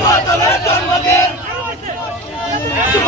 Mata,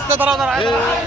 আস্তে দাঁড়াও দাঁড়ায় দাঁড়ায়